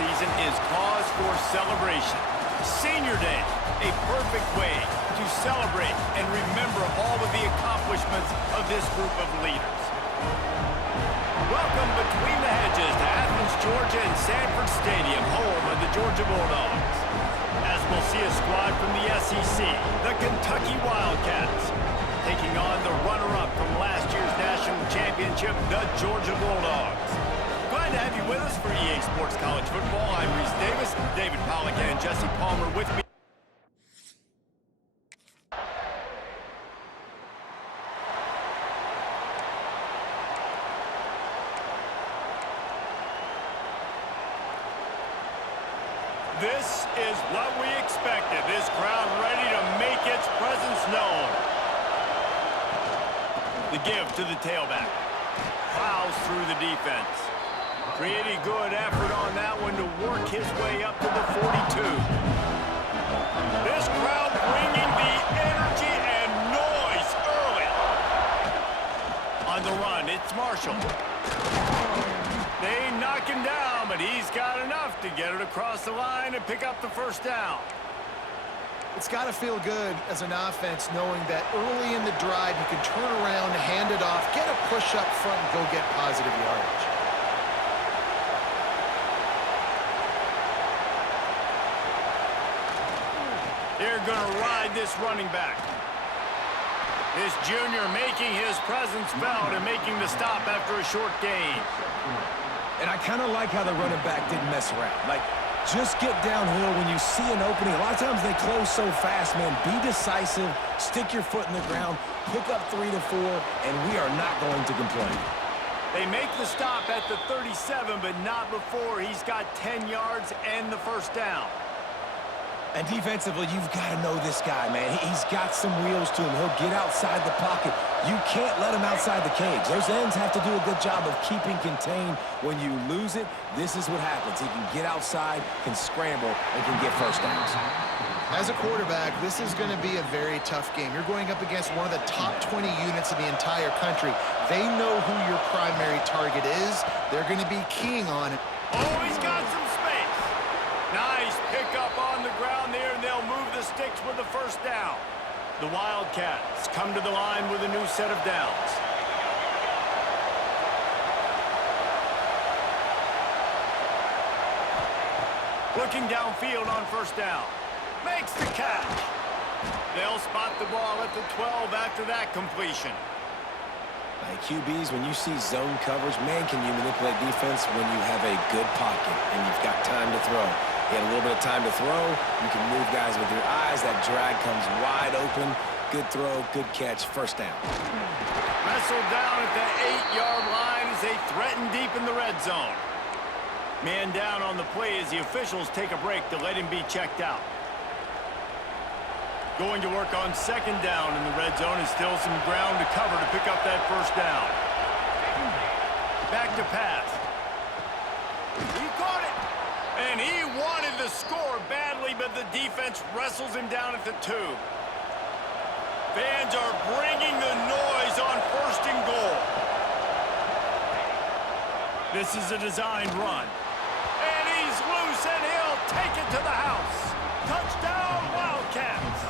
season is cause for celebration. Senior Day, a perfect way to celebrate and remember all of the accomplishments of this group of leaders. Welcome between the hedges to Athens, Georgia and Sanford Stadium, home of the Georgia Bulldogs. As we'll see a squad from the SEC, the Kentucky Wildcats, taking on the runner-up from last year's national championship, the Georgia Bulldogs. Glad to have you with us for EA Sports College Football. I'm Reese Davis, David Pollack and Jesse Palmer with me. This is what we expected. This crowd ready to make its presence known. The give to the tailback. Plows through the defense. Pretty good effort on that one to work his way up to the 42. This crowd bringing the energy and noise early. On the run, it's Marshall. They knock him down, but he's got enough to get it across the line and pick up the first down. It's got to feel good as an offense knowing that early in the drive you can turn around, hand it off, get a push up front, and go get positive yardage. They're going to ride this running back. This junior making his presence felt and making the stop after a short gain. And I kind of like how the running back didn't mess around. Like, just get downhill when you see an opening. A lot of times they close so fast, man. Be decisive, stick your foot in the ground, pick up 3 to 4, and we are not going to complain. They make the stop at the 37, but not before he's got 10 yards and the first down. And defensively, you've got to know this guy, man. He's got some wheels to him. He'll get outside the pocket. You can't let him outside the cage. Those ends have to do a good job of keeping contained. When you lose it, this is what happens. He can get outside, can scramble, and can get first downs. As a quarterback, this is going to be a very tough game. You're going up against one of the top 20 units in the entire country. They know who your primary target is. They're going to be keying on it. Oh, he's got some space. Nice pickup on the ground there, and they'll move the sticks with the first down. The Wildcats come to the line with a new set of downs. Looking downfield on first down. Makes the catch. They'll spot the ball at the 12 after that completion. Hey, QBs, when you see zone coverage, man, can you manipulate defense when you have a good pocket and you've got time to throw. You had a little bit of time to throw. You can move guys with your eyes. That drag comes wide open. Good throw, good catch, first down. Wrestled down at the 8-yard line as they threaten deep in the red zone. Man down on the play as the officials take a break to let him be checked out. Going to work on second down in the red zone and still some ground to cover to pick up that first down. Back to pass. He caught it. And he wanted the score badly, but the defense wrestles him down at the 2. Fans are bringing the noise on first and goal. This is a designed run. And he's loose, and he'll take it to the house. Touchdown, Wildcats.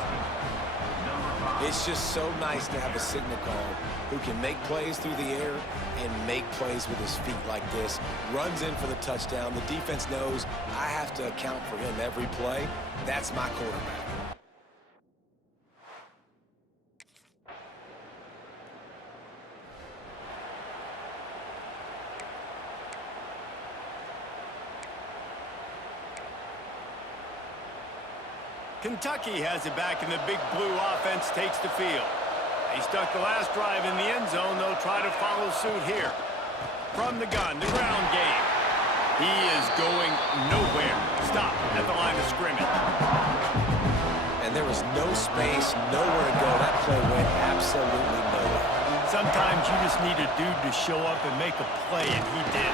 It's just so nice to have a signal call who can make plays through the air and make plays with his feet like this. Runs in for the touchdown. The defense knows I have to account for him every play. That's my quarterback. Kentucky has it back, and the big blue offense takes the field. They stuck the last drive in the end zone. They'll try to follow suit here. From the gun, the ground game. He is going nowhere. Stop at the line of scrimmage. And there was no space, nowhere to go. That play went absolutely nowhere. Sometimes you just need a dude to show up and make a play, and he did.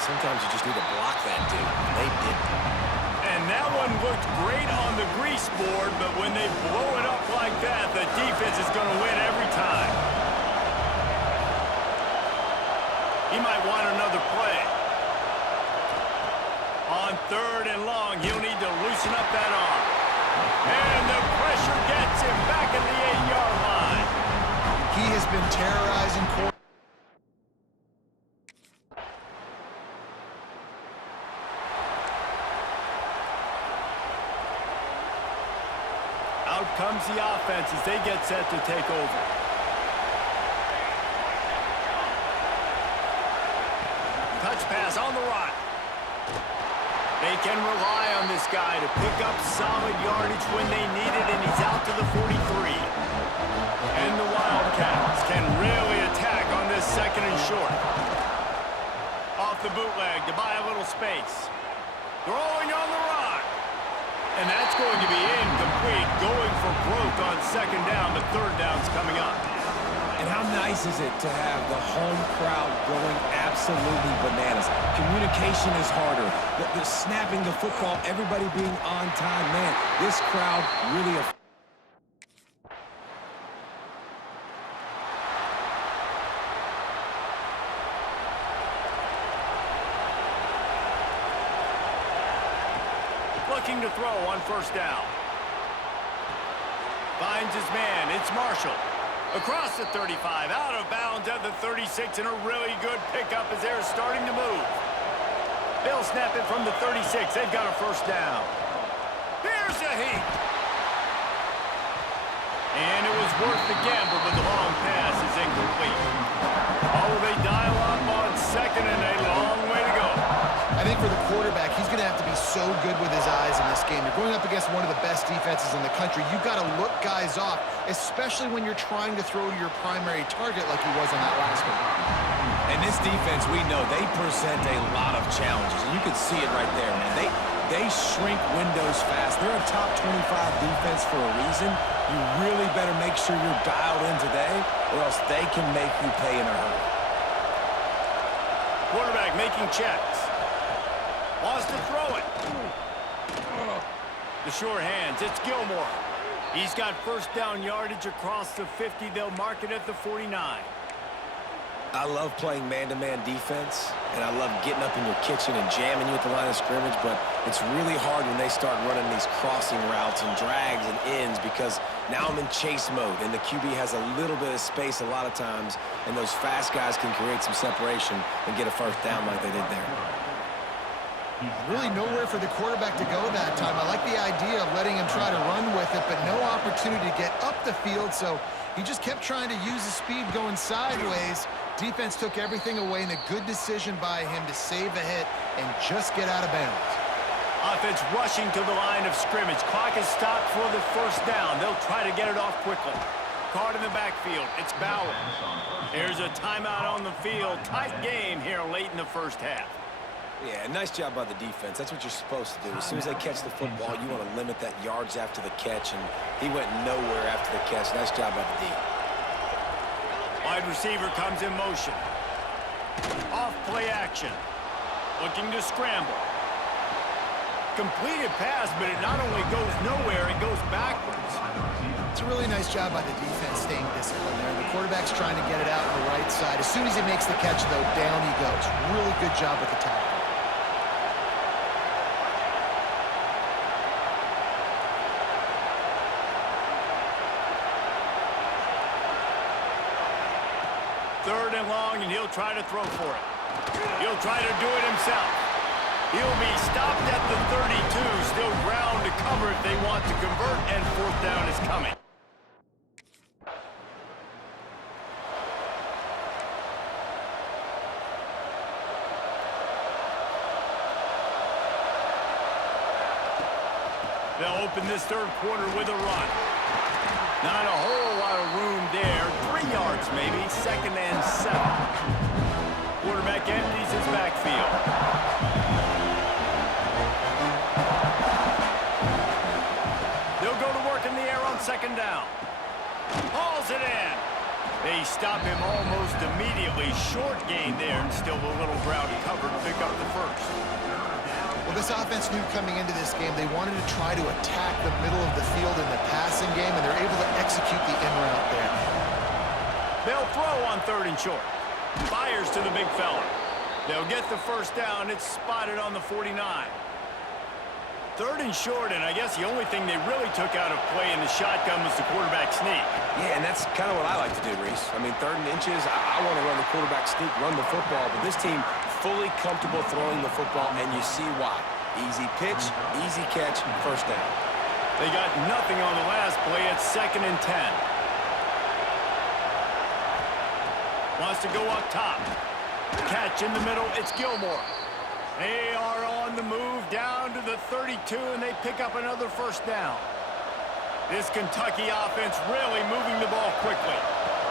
Sometimes you just need to block that dude, and they didn't. And that one looked great on the grease board, but when they blow it up like that, the defense is going to win every time. He might want another play. On 3rd and long. He'll need to loosen up that arm. And the pressure gets him back at the 8-yard line. He has been terrorizing quarterbacks. Out comes the offense as they get set to take over. Touch pass on the run. They can rely on this guy to pick up solid yardage when they need it, and he's out to the 43. And the Wildcats can really attack on this 2nd and short. Off the bootleg to buy a little space. Throwing on the run. And that's going to be incomplete, going for broke on 2nd down. The 3rd down's coming up. And how nice is it to have the home crowd going absolutely bananas? Communication is harder. The snapping the football, everybody being on time. Man, this crowd really... Looking to throw on 1st down. Finds his man. It's Marshall. Across the 35, out of bounds at the 36, and a really good pickup as they're starting to move. They'll snap it from the 36. They've got a 1st down. Here's a heat. And it was worth the gamble, but the long pass is incomplete. Oh, they dial up on 2nd and a long way to go. I think for the quarterback, he's going to have to be so good with his eyes in this game. You're going up against one of the best defenses in the country. You've got to look guys off, especially when you're trying to throw to your primary target like he was on that last one. And this defense, we know, they present a lot of challenges. And you can see it right there, man. They shrink windows fast. They're a top 25 defense for a reason. You really better make sure you're dialed in today, or else they can make you pay in a hurry. Quarterback making checks. Wants to throw it. The sure hands, it's Gilmore. He's got 1st down yardage across the 50. They'll mark it at the 49. I love playing man-to-man defense, and I love getting up in your kitchen and jamming you at the line of scrimmage, but it's really hard when they start running these crossing routes and drags and ends because now I'm in chase mode, and the QB has a little bit of space a lot of times, and those fast guys can create some separation and get a 1st down like they did there. Really nowhere for the quarterback to go that time. I like the idea of letting him try to run with it, but no opportunity to get up the field, so he just kept trying to use his speed going sideways. Defense took everything away, and a good decision by him to save a hit and just get out of bounds. Offense rushing to the line of scrimmage. Clock is stopped for the 1st down. They'll try to get it off quickly. Card in the backfield. It's Bauer. There's a timeout on the field. Tight game here late in the 1st half. Yeah, nice job by the defense. That's what you're supposed to do. As soon as they catch the football, you want to limit that yards after the catch, and he went nowhere after the catch. Nice job by the D. Wide receiver comes in motion. Off play action. Looking to scramble. Completed pass, but it not only goes nowhere, it goes backwards. It's a really nice job by the defense staying disciplined there. The quarterback's trying to get it out on the right side. As soon as he makes the catch, though, down he goes. Really good job with the tackle. Third and long, and he'll try to throw for it. He'll try to do it himself. He'll be stopped at the 32. Still ground to cover if they want to convert, and 4th down is coming. They'll open this 3rd quarter with a run. Not a whole lot of room there. 3 yards maybe. 2nd and 7. Quarterback empties his backfield. They'll go to work in the air on 2nd down. Hauls it in. They stop him almost immediately. Short gain there, and still a little ground covered to pick up the 1st. Well, this offense knew coming into this game they wanted to try to attack the middle of the field in the passing game, and they're able to execute the in route there. They'll throw on 3rd and short. Fires to the big fella. They'll get the 1st down. It's spotted on the 49. 3rd and short, and I guess the only thing they really took out of play in the shotgun was the quarterback sneak. Yeah, and that's kind of what I like to do, Reese. I mean, 3rd and inches, I want to run the quarterback sneak, run the football, but this team fully comfortable throwing the football, and you see why. Easy pitch, easy catch, first down. They got nothing on the last play. It's 2nd and 10. Wants to go up top. Catch in the middle. It's Gilmore. They are on the move down to the 32, and they pick up another first down. This Kentucky offense really moving the ball quickly.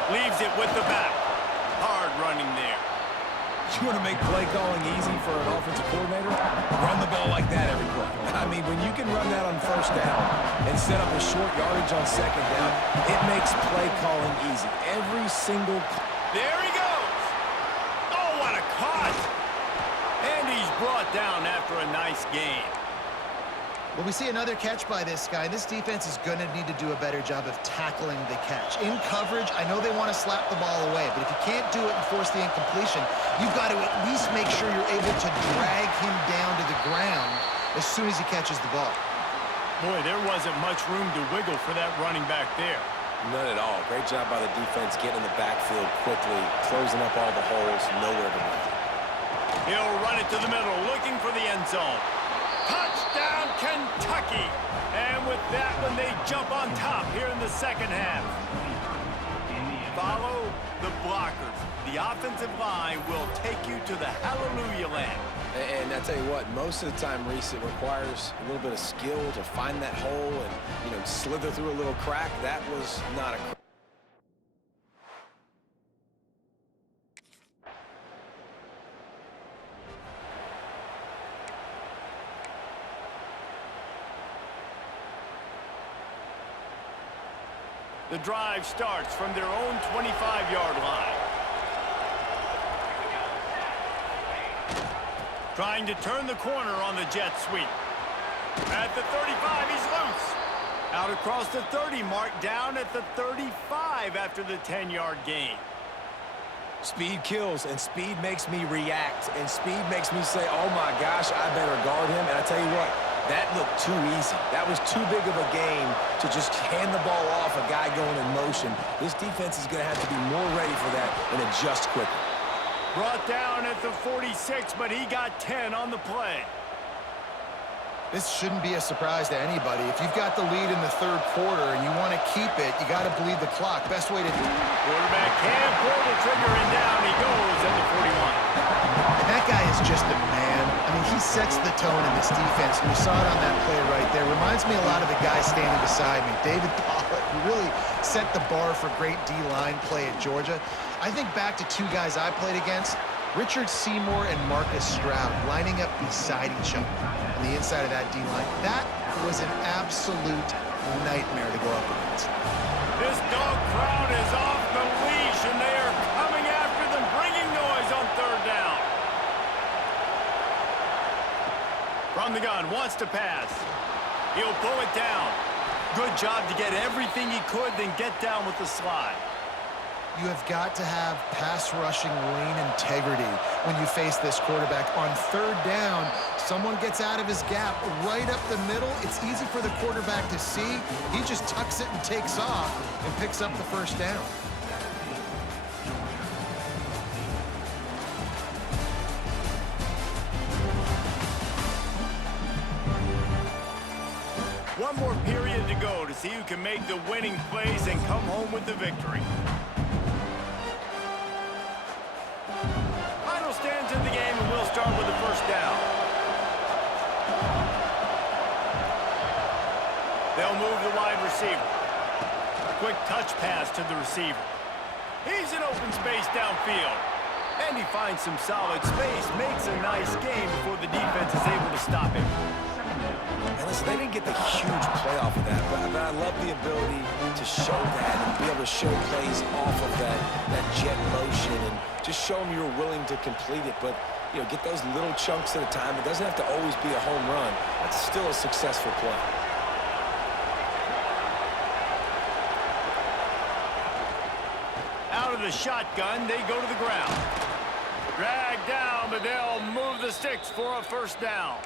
Leaves it with the back. Hard running there. You want to make play calling easy for an offensive coordinator? Run the ball like that every play. I mean, when you can run that on first down and set up a short yardage on 2nd down, it makes play calling easy. Every single... There he goes. Oh, what a caught. And he's brought down after a nice gain. Well, we see another catch by this guy. This defense is going to need to do a better job of tackling the catch. In coverage, I know they want to slap the ball away, but if you can't do it and force the incompletion, you've got to at least make sure you're able to drag him down to the ground as soon as he catches the ball. Boy, there wasn't much room to wiggle for that running back there. None at all. Great job by the defense getting in the backfield quickly, closing up all the holes, nowhere to run. He'll run it to the middle, looking for the end zone. Touchdown, Kentucky! And with that one, they jump on top here in the 2nd half. Follow the blockers. The offensive line will take you to the hallelujah land. And I tell you what, most of the time, Reese, it requires a little bit of skill to find that hole and, you know, slither through a little crack. That was not a crack. The drive starts from their own 25-yard line. Trying to turn the corner on the jet sweep. At the 35, he's loose. Out across the 30 mark, down at the 35 after the 10-yard gain. Speed kills, and speed makes me react, and speed makes me say, oh my gosh, I better guard him. And I tell you what, that looked too easy. That was too big of a game to just hand the ball off a guy going in motion. This defense is going to have to be more ready for that and adjust quicker. Brought down at the 46, but he got 10 on the play. This shouldn't be a surprise to anybody. If you've got the lead in the 3rd quarter and you want to keep it, you got to bleed the clock. Best way to do it. Quarterback can't pull the trigger, and down he goes at the 41. And that guy is just a man. I mean, he sets the tone in this defense. And we saw it on that play right there. Reminds me a lot of the guy standing beside me, David Pollack, who really set the bar for great D-line play at Georgia. I think back to 2 guys I played against, Richard Seymour and Marcus Stroud, lining up beside each other on the inside of that D-line. That was an absolute nightmare to go up against. This dog crowd is off the leash, and they are coming after them, bringing noise on 3rd down. From the gun, wants to pass. He'll pull it down. Good job to get everything he could, then get down with the slide. You have got to have pass rushing lane integrity when you face this quarterback. On 3rd down, someone gets out of his gap right up the middle. It's easy for the quarterback to see. He just tucks it and takes off and picks up the first down. One more period to go to see who can make the winning plays and come home with the victory. Final stands in the game, and we'll start with the first down. They'll move the wide receiver. Quick touch pass to the receiver. He's in open space downfield. And he finds some solid space, makes a nice game before the defense is able to stop him. And listen, they didn't get the huge play off of that, but I love the ability to show that and be able to show plays off of that jet motion and just show them you're willing to complete it. But, you know, get those little chunks at a time. It doesn't have to always be a home run. That's still a successful play. Out of the shotgun, they go to the ground. Dragged down, but they'll move the sticks for a first down.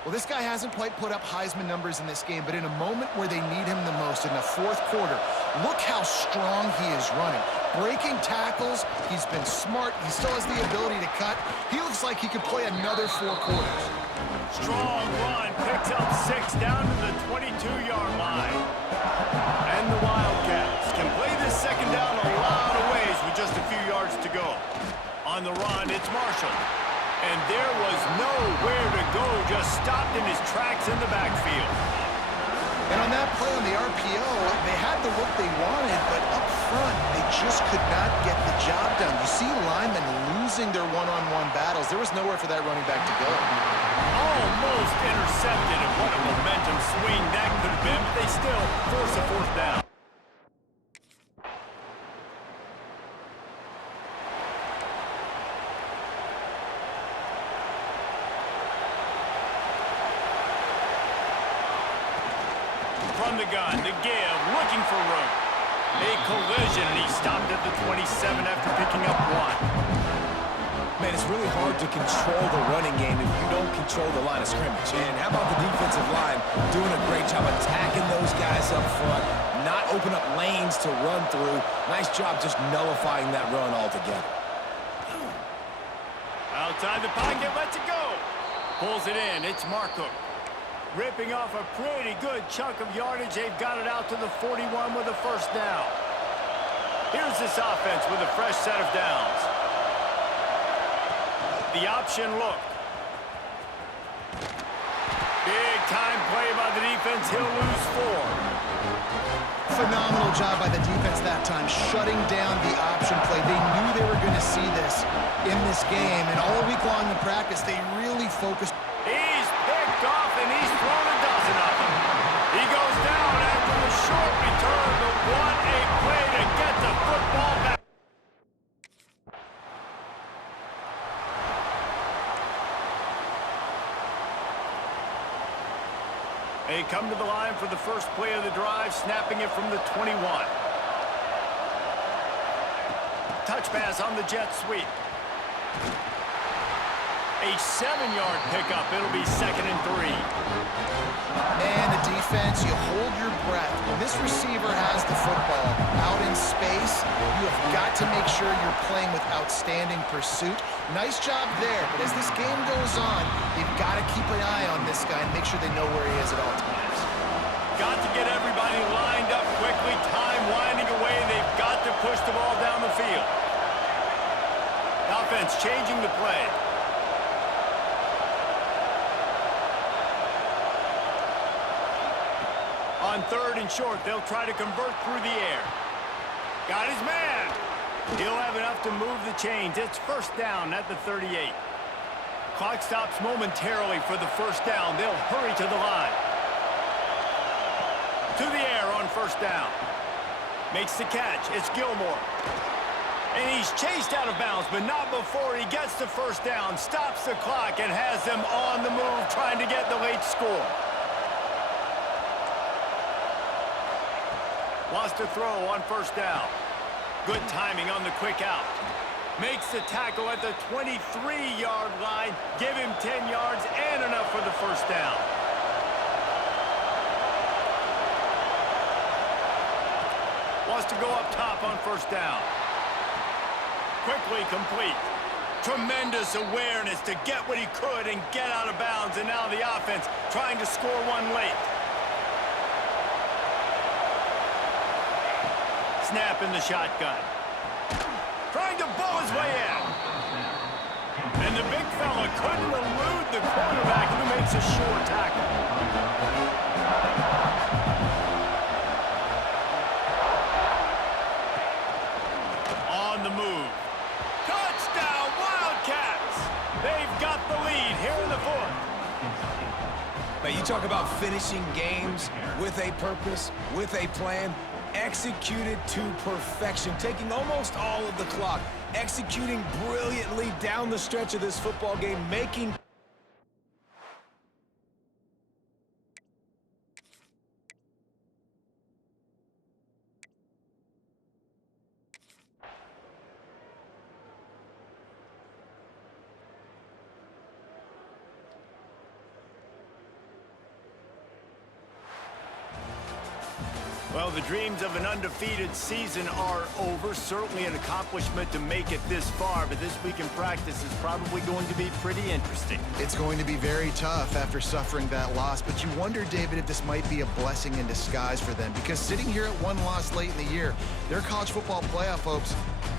Well, this guy hasn't quite put up Heisman numbers in this game, but in a moment where they need him the most, in the fourth quarter, look how strong he is running. Breaking tackles, he's been smart, he still has the ability to cut. He looks like he could play another 4 quarters. Strong run, picks up 6 down to the 22-yard line. And the Wildcats can play this second down a lot of ways with just a few yards to go. On the run, it's Marshall. And there was nowhere to go, just stopped in his tracks in the backfield. And on that play on the RPO, they had the look they wanted, but up front, they just could not get the job done. You see linemen losing their one-on-one battles. There was nowhere for that running back to go. Almost intercepted, and what a momentum swing that could have been, but they still force a 4th down. From the gun, the give, looking for room. A collision, and he stopped at the 27 after picking up 1. Man, it's really hard to control the running game if you don't control the line of scrimmage. And how about the defensive line doing a great job attacking those guys up front, not open up lanes to run through. Nice job just nullifying that run altogether. Outside the pocket, lets it go. Pulls it in, it's Marco. Ripping off a pretty good chunk of yardage. They've got it out to the 41 with a 1st down. Here's this offense with a fresh set of downs. The option look. Big time play by the defense. He'll lose 4. Phenomenal job by the defense that time, shutting down the option play. They knew they were going to see this in this game, and all week long in practice, they really focused. He's picked off, and he's thrown a dozen of them. He goes down after the short return, but what a play to get the football back. They come to the line for the first play of the drive, snapping it from the 21. Touch pass on the jet sweep. A 7-yard pickup. It'll be 2nd and 3. Man, the defense, you hold your breath. When this receiver has the football out in space, you have got to make sure you're playing with outstanding pursuit. Nice job there, but as this game goes on, you've got to keep an eye on this guy and make sure they know where he is at all times. Got to get everybody lined up quickly. Time winding away. They've got to push the ball down the field. Offense changing the play. On 3rd and short, they'll try to convert through the air. Got his man. He'll have enough to move the chains. It's 1st down at the 38. Clock stops momentarily for the 1st down. They'll hurry to the line. To the air on 1st down. Makes the catch. It's Gilmore. And he's chased out of bounds, but not before he gets the 1st down. Stops the clock and has them on the move, trying to get the late score. Wants to throw on 1st down. Good timing on the quick out. Makes the tackle at the 23-yard line. Give him 10 yards and enough for the 1st down. Wants to go up top on 1st down. Quickly complete. Tremendous awareness to get what he could and get out of bounds. And now the offense trying to score one late. Snap in the shotgun. Trying to bowl his way in. And the big fella couldn't elude the quarterback who makes a short tackle. On the move. Touchdown, Wildcats! They've got the lead here in the 4th. Man, you talk about finishing games with a purpose, with a plan. Executed to perfection, taking almost all of the clock, executing brilliantly down the stretch of this football game, making Well, the dreams of an undefeated season are over. Certainly an accomplishment to make it this far, but this week in practice is probably going to be pretty interesting. It's going to be very tough after suffering that loss, but you wonder, David, if this might be a blessing in disguise for them, because sitting here at one loss late in the year, their college football playoff hopes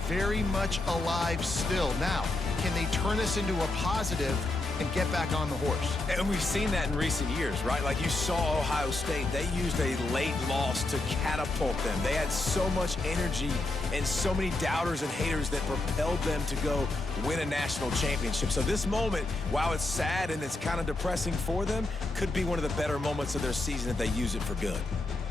very much alive still. Now, can they turn this into a positive and get back on the horse? And we've seen that in recent years, right? Like you saw Ohio State, they used a late loss to catapult them. They had so much energy and so many doubters and haters that propelled them to go win a national championship. So this moment, while it's sad and it's kind of depressing for them, could be one of the better moments of their season if they use it for good.